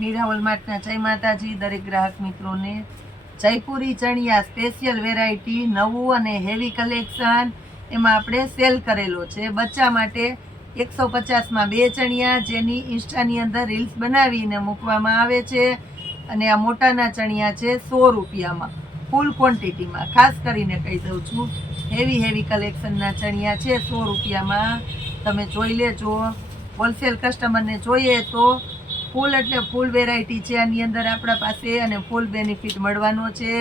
મીરા હોલમાર્ટના જય માતાજી દરેક ગ્રાહક મિત્રોને. જયપુરી ચણિયા સ્પેશિયલ વેરાયટી નવું અને હેવી કલેક્શન એમાં આપણે સેલ કરેલો છે. બચ્ચા માટે 150માં 2 ચણિયા, જેની ઇન્સ્ટાની અંદર રીલ્સ બનાવીને મૂકવામાં આવે છે. અને આ મોટાના ચણિયા છે 100 રૂપિયામાં, ફૂલ ક્વોન્ટિટીમાં. ખાસ કરીને કહી દઉં છું, હેવી કલેક્શનના ચણિયા છે 100 રૂપિયામાં. તમે જોઈ લેજો. હોલસેલ કસ્ટમરને જોઈએ તો ફૂલ એટલે ફૂલ વેરાયટી છે આની અંદર આપણા પાસે, અને ફૂલ બેનિફિટ મળવાનો છે.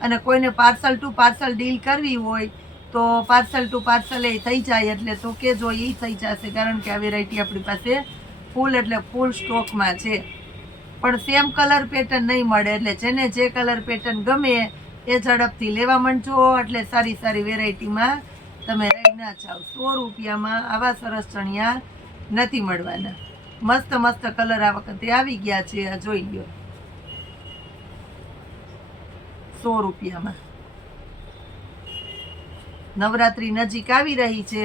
અને કોઈને પાર્સલ ટુ પાર્સલ ડીલ કરવી હોય તો પાર્સલ ટુ પાર્સલ એ થઈ જાય, એટલે તો કે જો એ થઈ જશે, કારણ કે આ વેરાયટી આપણી પાસે ફૂલ એટલે ફૂલ સ્ટોકમાં છે. પણ સેમ કલર પેટર્ન નહીં મળે, એટલે જેને જે કલર પેટર્ન ગમે એ ઝડપથી લેવા માંડજો. એટલે સારી વેરાયટીમાં તમે રહી ના જાઓ. 100 રૂપિયામાં આવા સરસ ચણિયા નથી મળવાના. મસ્ત કલર આ વખતે આવી ગયા છે, આ જોઈ લો. 100 રૂપિયામાં. નવરાત્રી નજીક આવી રહી છે,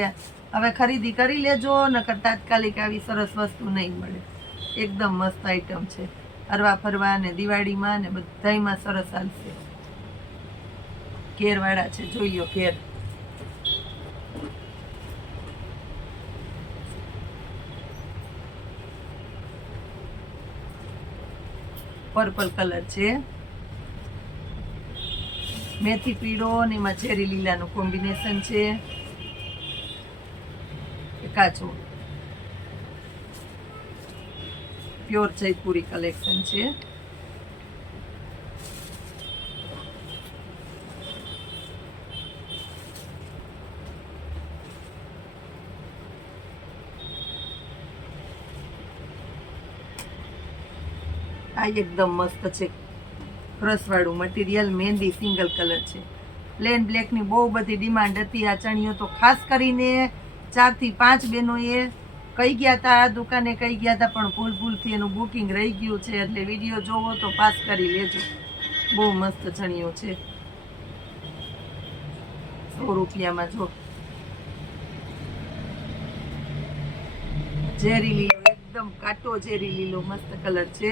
હવે ખરીદી કરી લેજો, નકર તાત્કાલિક આવી સરસ વસ્તુ નહીં મળે. એકદમ મસ્ત આઈટમ છે. હરવા ફરવા અને દિવાળીમાં ને બધાયમાં સરસ હાલશે. ઘેરવાળા છે, જોઈ લો ઘેર. પર્પલ કલર છે, મેથી પીળો અને એમાં ચેરી લીલાનું કોમ્બિનેશન છે. કાચો પ્યોર જયપુરી કલેક્શન છે. આ એકદમ મસ્ત છે, ક્રશવાળું મટીરિયલ, મહેંદી સિંગલ કલર છે. પ્લેન બ્લેકની બહુ બધી ડિમાન્ડ હતી. આ ચણિયો તો ખાસ કરીને 4 થી 5 બહેનોએ કહી ગયા હતા, આ દુકાને કહી ગયા હતા, પણ ભૂલથી એનું બુકિંગ રહી ગયું છે. એટલે વિડીયો જોવો તો પાસ કરી લેજો. બહુ મસ્ત ચણિયો છે. 100 રૂપિયામાં. જો ઝેરી લીલો, એકદમ કાટો ઝેરી લીલો મસ્ત કલર છે.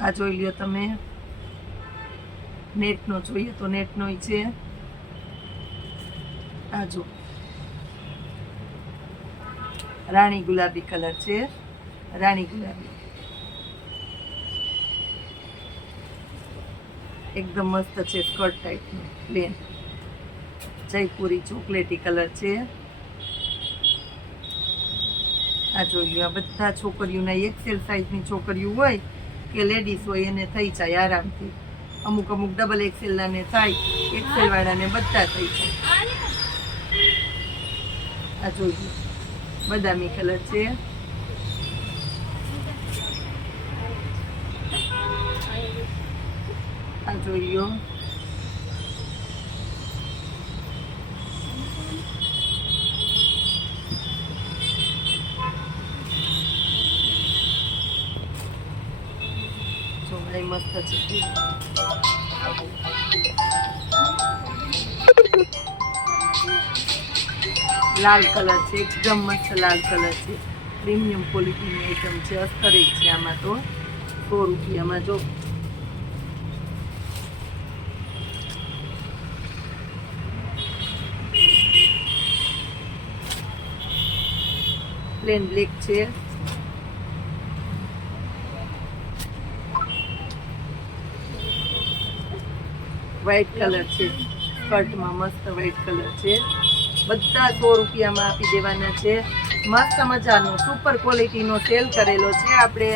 આ જોઈ લ્યો તમે. નેટનો જોઈએ તો નેટનો છે. આ જો રાણી ગુલાબી કલર છે, રાણી ગુલાબી. એકદમ મસ્ત છે, સ્કર્ટ ટાઈપનું પ્લેન. જયપુરી ચોકલેટી કલર છે. આ જોઈ લો. આ બધા છોકરીઓના એક્સેલ સાઇઝની છોકરીઓ હોય કે લેડીઝ હોય એને થઈ જાય આરામથી. અમુક ડબલ એક્સેલના ને થાય, એક્સેલ વાળાને બધા થઈ જાય. આ જોઈ લો, બદામી કલર છે. આ જોઈ લો. મસ્ત છે. લાલ કલર છે, એકદમ મસ્ત લાલ કલર છે. પ્રીમિયમ ક્વોલિટીની આઈટમ છે. અસ્તરે છે આમાં તો 100 રૂપિયામાં. જો પ્લેન બ્લેક છે. વ્હાઈટ કલર છે, સ્કર્ટમાં મસ્ત વ્હાઈટ કલર છે. બધા 100 રૂપિયામાં આપી દેવાના છે. મસ્ત મજાનો સુપર ક્વોલિટીનો સેલ કરેલો છે આપણે.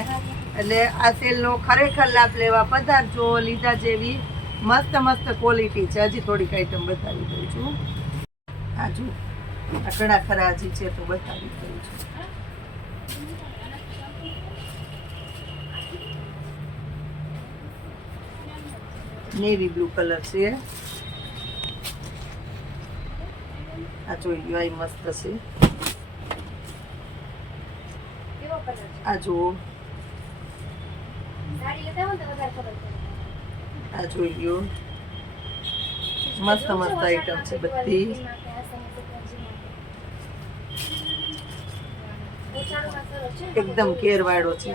એટલે આ સેલનો ખરેખર લાભ લેવા પધારજો. લીધા જેવી મસ્ત ક્વોલિટી છે. હજી થોડીક આઈટમ બતાવી દઉં છું. આ જો આ ઘણા ખરા હજી છે તો બતાવી દઉં છું. નેવી બ્લુ કલર છે. આ જોઈ લો, આ મસ્ત છે. આ જુઓ, આ જોઈ લ્યો, મસ્ત મસ્ત આઈટમ છે બધી. એકદમ કેરવાળો છે,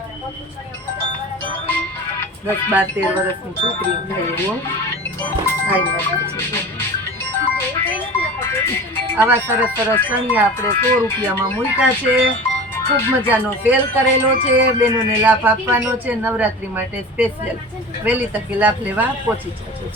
10, 12, 13 વર્ષની છોકરી થાય એવો હાઈ મસ્ત છે. આવા સરસ સરસ ચણિયા આપણે 100 રૂપિયામાં મૂક્યા છે. ખૂબ મજાનો સેલ કરેલો છે. બહેનોને લાભ આપવાનો છે. નવરાત્રી માટે સ્પેશિયલ. વહેલી તકે લાભ લેવા પહોંચી જજો.